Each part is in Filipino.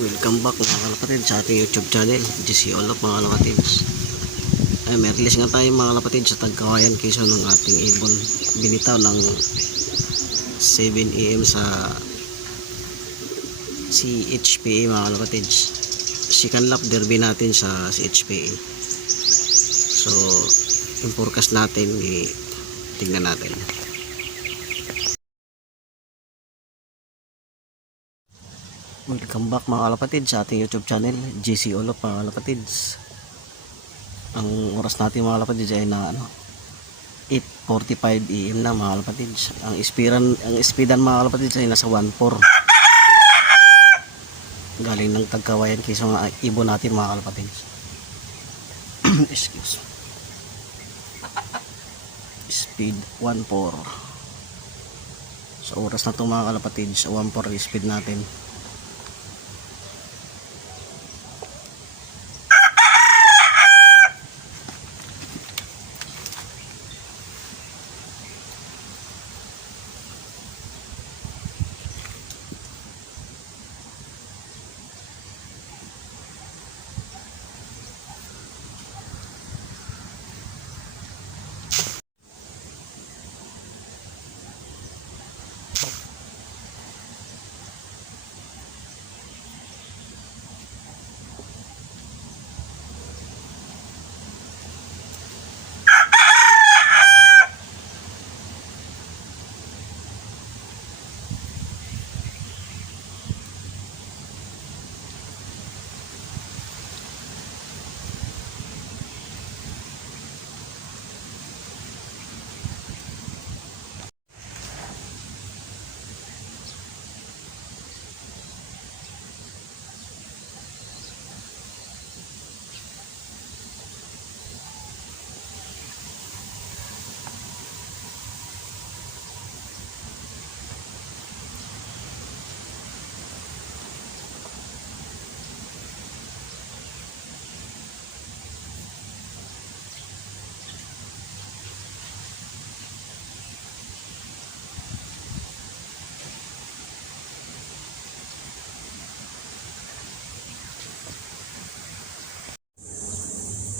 Welcome back mga kalapatid sa ating YouTube channel, GC Olop mga kalapatid. Ay, may release nga tayo mga kalapatid sa Tagkawayan, Quezon ng ating ibon. Binitaw ng 7 AM sa CHPA mga kalapatid. Second lap derby natin sa CHPA. So, yung forecast natin, tingnan natin. Welcome back mga kalapatid sa ating YouTube channel, GC Olop mga kalapatid. Ang oras natin mga kalapatid ay na 8:45 AM na mga kalapatid. Ang speedan mga kalapatid ay nasa 1.4. Galing ng Tagkawayan kaysa mga ibon natin mga kalapatid. Excuse. Speed 1.4. Sa oras na ito mga kalapatid, sa 1.4 speed natin.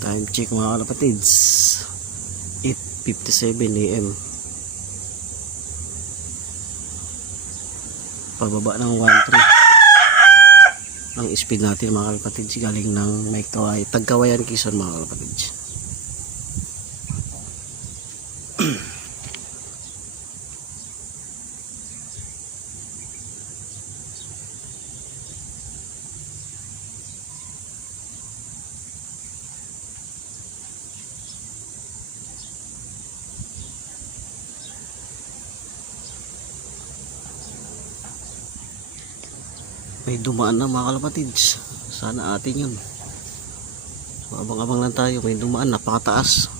Time check mga kalapatids, 8:57 AM. Pababa ng 1.3 ang speed natin mga kalapatids, galing ng Tagkawayan Quezon mga kalapatids. May dumaan na mga kalapatids, sana atin yun. So, abang-abang lang tayo, may dumaan, napakataas.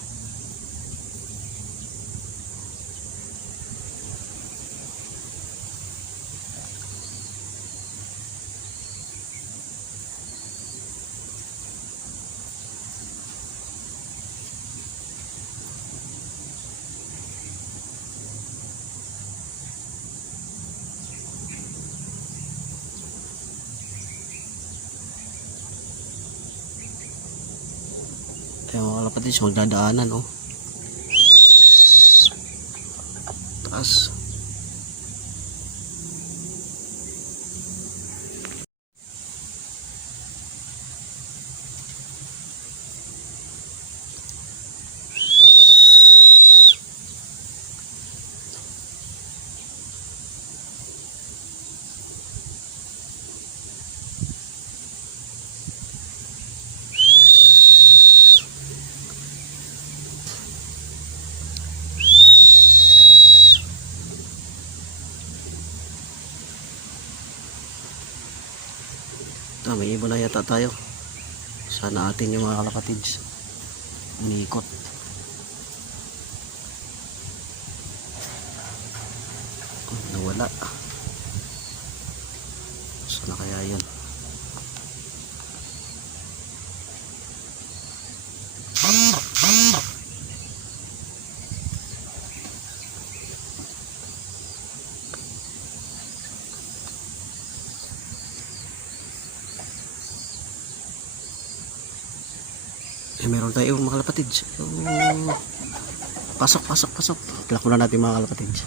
Kaya mga kalapatids, magdadaanan taas. May ibon na yata tayo. Sana atin yung mga kalapatids. Unikot. Nawala. Sana kaya yun. Meron tayo mga kalapatids. Pasok, pasok, pasok. Klak muna natin mga kalapatids.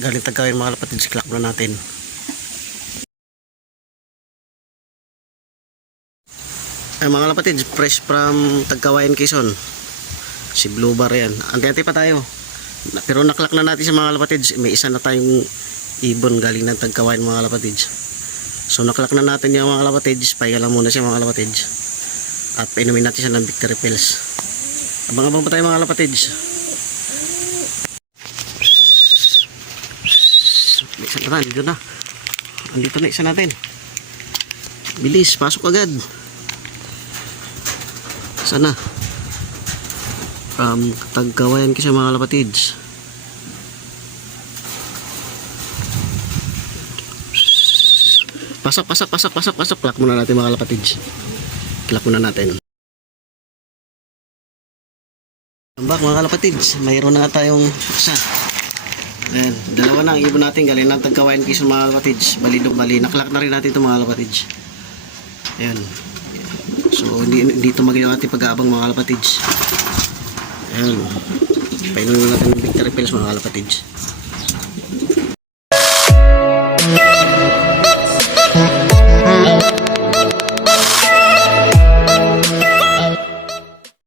Galing Tagawayan mga kalapatids, klak muna natin. Ay mga kalapatids, fresh from Tagawayan, Quezon. Si Blue Bar yan. Anti-anti pa tayo. Pero naklak na natin sa mga kalapatids. May isa na tayong ibon galing ng Tagawayan mga kalapatids. So naklak na natin yung mga kalapatids. Pahinga lang muna siya mga kalapatids. At painumin natin siya ng victory pills. Abang-abang pa tayo mga kalapatids. Isa na, dito na. Andito na isa natin. Bilis, pasok agad. Sana. From Tagawayan kasi mga kalapatids. Pasok, pasok, pasok, pasok, pasok. Klak muna natin mga kalapatids. Klak muna natin. Ambak mga kalapatids. Mayroon na nga tayong isa. Ayan, dalawa na ang ibon natin. Galing ng Tagawayan Quezon mga kalapatids. Balidog bali. Naklak na rin natin ito mga kalapatids. Ayan. So hindi ito maging ating pag-aabang mga kalapatids. Ayan. Painunin natin ng victory pills mga kalapatids.